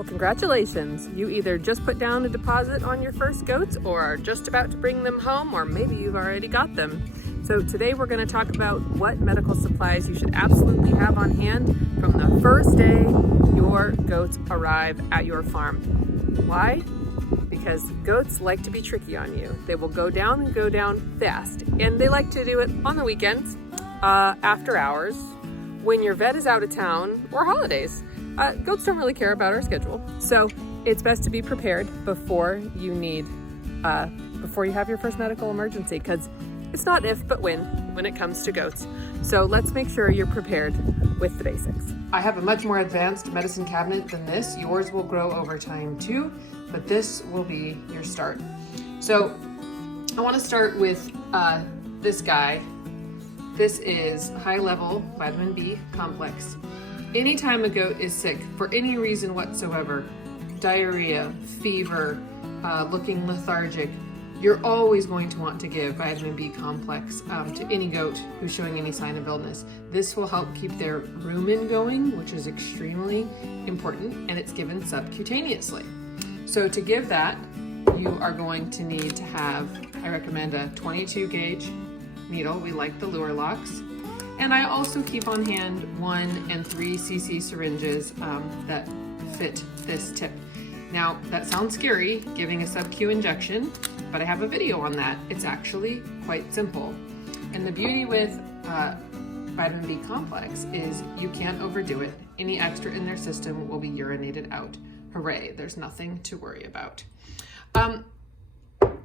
Well, congratulations. You either just put down a deposit on your first goats or are just about to bring them home, or maybe you've already got them. So today we're going to talk about what medical supplies you should absolutely have on hand from the first day your goats arrive at your farm. Why? Because goats like to be tricky on you. They will go down and go down fast, and they like to do it on the weekends, after hours, when your vet is out of town, or holidays. Goats don't really care about our schedule, so it's best to be prepared before you have your first medical emergency, because it's not if but when it comes to goats. So let's make sure you're prepared with the basics. I have a much more advanced medicine cabinet than this. Yours will grow over time too, but this will be your start. So I want to start with this guy. This is high-level vitamin B complex. Anytime a goat is sick for any reason whatsoever, diarrhea, fever, looking lethargic, you're always going to want to give vitamin B complex to any goat who's showing any sign of illness. This will help keep their rumen going, which is extremely important, and it's given subcutaneously. So to give that, you are going to need to have, I recommend a 22 gauge needle. We like the lure locks. And I also keep on hand 1 and 3 cc syringes that fit this tip. Now, that sounds scary, giving a sub-Q injection, but I have a video on that. It's actually quite simple. And the beauty with vitamin B complex is you can't overdo it. Any extra in their system will be urinated out. Hooray, there's nothing to worry about.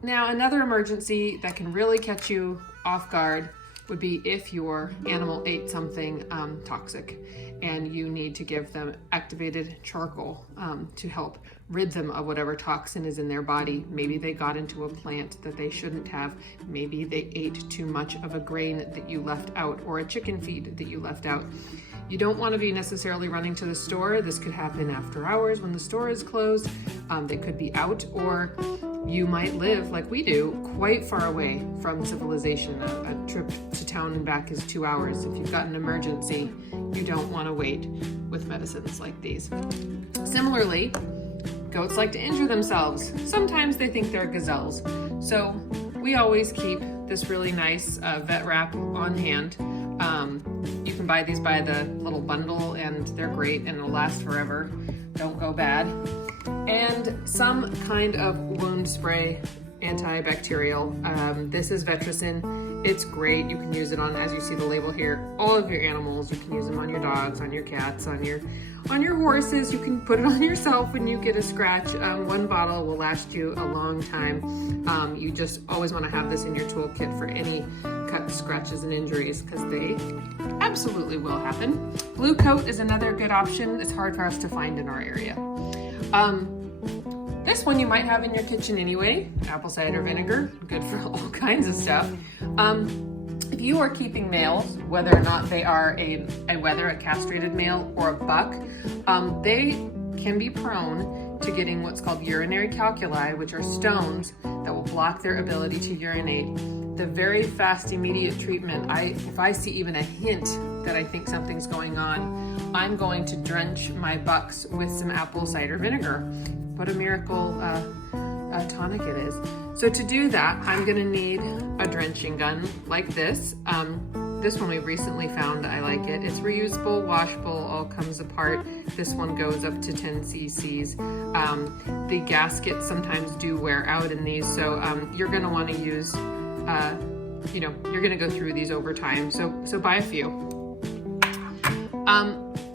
Now, another emergency that can really catch you off guard would be if your animal ate something toxic and you need to give them activated charcoal to help rid them of whatever toxin is in their body. Maybe they got into a plant that they shouldn't have. Maybe they ate too much of a grain that you left out, or a chicken feed that you left out. You don't want to be necessarily running to the store. This could happen after hours when the store is closed. They could be out, or you might live, like we do, quite far away from civilization. A trip to town and back is 2 hours. If you've got an emergency, you don't want to wait with medicines like these. Similarly, goats like to injure themselves. Sometimes they think they're gazelles. So we always keep this really nice vet wrap on hand. You can buy these by the little bundle, and they're great and it'll last forever. Don't go bad. And some kind of wound spray, antibacterial. This is Vetricin. It's great. You can use it on, as you see the label here, all of your animals. You can use them on your dogs, on your cats, on your horses. You can put it on yourself when you get a scratch. One bottle will last you a long time. You just always want to have this in your toolkit for any cuts, scratches, and injuries, because they absolutely will happen. Blue coat is another good option. It's hard for us to find in our area. This one you might have in your kitchen anyway, apple cider vinegar, good for all kinds of stuff. If you are keeping males, whether or not they are a castrated male or a buck, they can be prone to getting what's called urinary calculi, which are stones that will block their ability to urinate. The very fast, immediate treatment, if I see even a hint that I think something's going on, I'm going to drench my bucks with some apple cider vinegar. What a miracle tonic it is. So to do that, I'm gonna need a drenching gun like this. This one we recently found, I like it. It's reusable, washable, all comes apart. This one goes up to 10 cc's. The gaskets sometimes do wear out in these, so you're gonna wanna use, you're gonna go through these over time, so buy a few.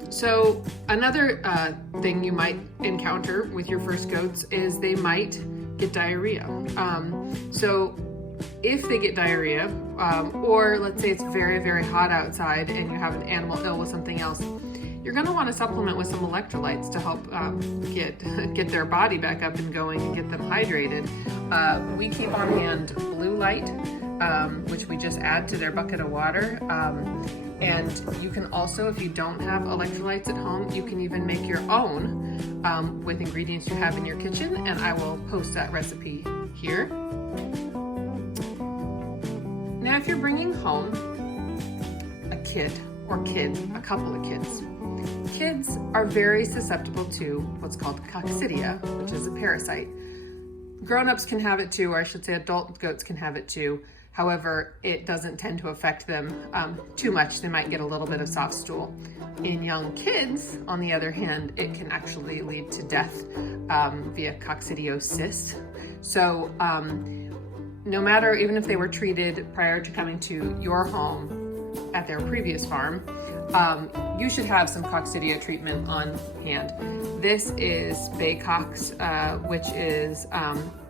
So another thing you might encounter with your first goats is they might get diarrhea. So if they get diarrhea, or let's say it's very, very hot outside and you have an animal ill with something else, you're going to want to supplement with some electrolytes to help get their body back up and going and get them hydrated. We keep on hand blue light, which we just add to their bucket of water. And you can also, if you don't have electrolytes at home, you can even make your own with ingredients you have in your kitchen, and I will post that recipe here. Now, if you're bringing home a kid or kids, a couple of kids, Kids are very susceptible to what's called coccidia, which is a parasite. Grown-ups can have it too, or I should say adult goats can have it too. However, it doesn't tend to affect them too much. They might get a little bit of soft stool. In young kids, on the other hand, it can actually lead to death via coccidiosis. So no matter, even if they were treated prior to coming to your home at their previous farm, you should have some coccidia treatment on hand. This is Baycox, which is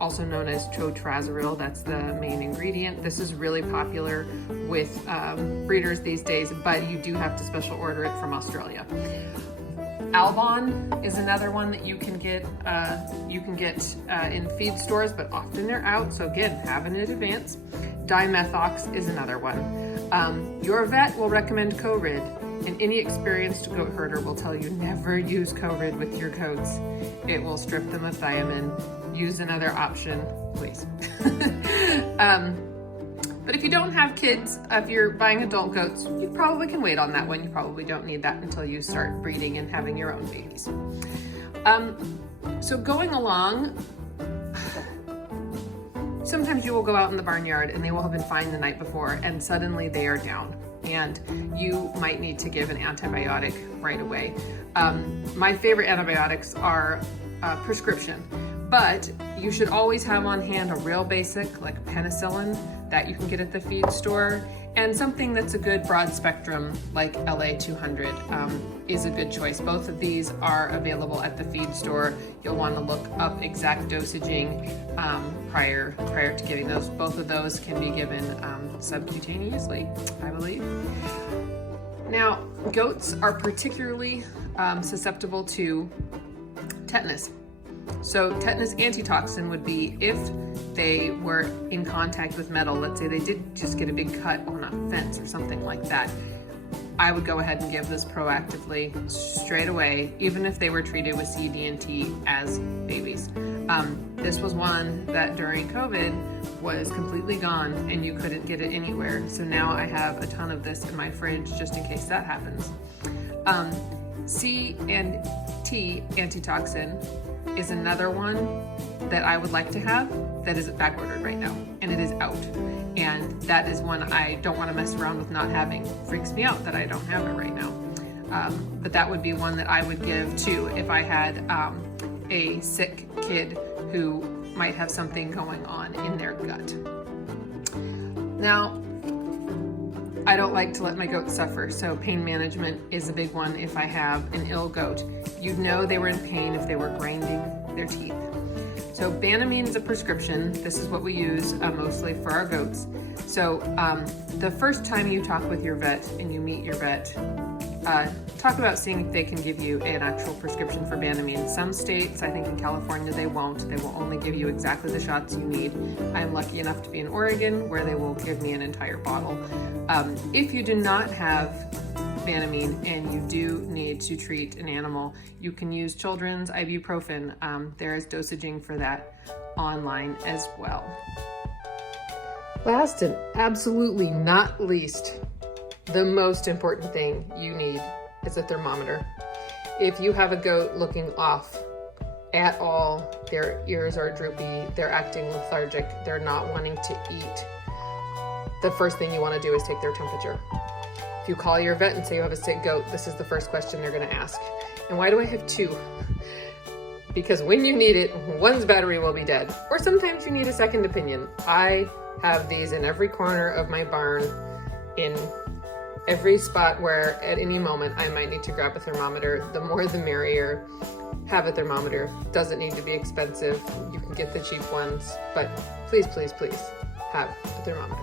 also known as trazodone. That's the main ingredient. This is really popular with breeders these days, but you do have to special order it from Australia. Albon is another one that you can get in feed stores, but often they're out. So again, have it in advance. Dimethox is another one. Your vet will recommend Corid, and any experienced goat herder will tell you never use Corid with your goats. It will strip them of thiamine. Use another option, please. But if you don't have kids, if you're buying adult goats, you probably can wait on that one. You probably don't need that until you start breeding and having your own babies. So going along, sometimes you will go out in the barnyard and they will have been fine the night before and suddenly they are down and you might need to give an antibiotic right away. My favorite antibiotics are prescription, but you should always have on hand a real basic like penicillin that you can get at the feed store, and something that's a good broad spectrum like LA200 is a good choice. Both of these are available at the feed store. You'll want to look up exact dosaging prior to giving those. Both of those can be given subcutaneously, I believe. Now, goats are particularly susceptible to tetanus. So tetanus antitoxin would be if they were in contact with metal. Let's say they did just get a big cut on a fence or something like that. I would go ahead and give this proactively straight away, even if they were treated with CD&T as babies. This was one that during COVID was completely gone and you couldn't get it anywhere. So now I have a ton of this in my fridge just in case that happens. C&T antitoxin is another one that I would like to have that is back ordered right now, and it is out. And that is one I don't want to mess around with not having. Freaks me out that I don't have it right now. But that would be one that I would give too if I had a sick kid who might have something going on in their gut. Now, I don't like to let my goats suffer, so pain management is a big one if I have an ill goat. You'd know they were in pain if they were grinding their teeth. So Banamine is a prescription. This is what we use mostly for our goats. So the first time you talk with your vet and you meet your vet, talk about seeing if they can give you an actual prescription for Banamine. Some states, I think in California, they won't. They will only give you exactly the shots you need. I'm lucky enough to be in Oregon where they will give me an entire bottle. If you do not have Banamine and you do need to treat an animal, you can use children's ibuprofen. There is dosaging for that online as well. Last and absolutely not least, the most important thing you need is a thermometer. If you have a goat looking off at all, their ears are droopy, they're acting lethargic, they're not wanting to eat, the first thing you want to do is take their temperature. If you call your vet and say you have a sick goat, this is the first question they're going to ask. And why do I have two? Because when you need it, one's battery will be dead. Or sometimes you need a second opinion. I have these in every corner of my barn, in every spot where at any moment I might need to grab a thermometer. The more the merrier. Have a thermometer. Doesn't need to be expensive. You can get the cheap ones, but please, please, please have a thermometer.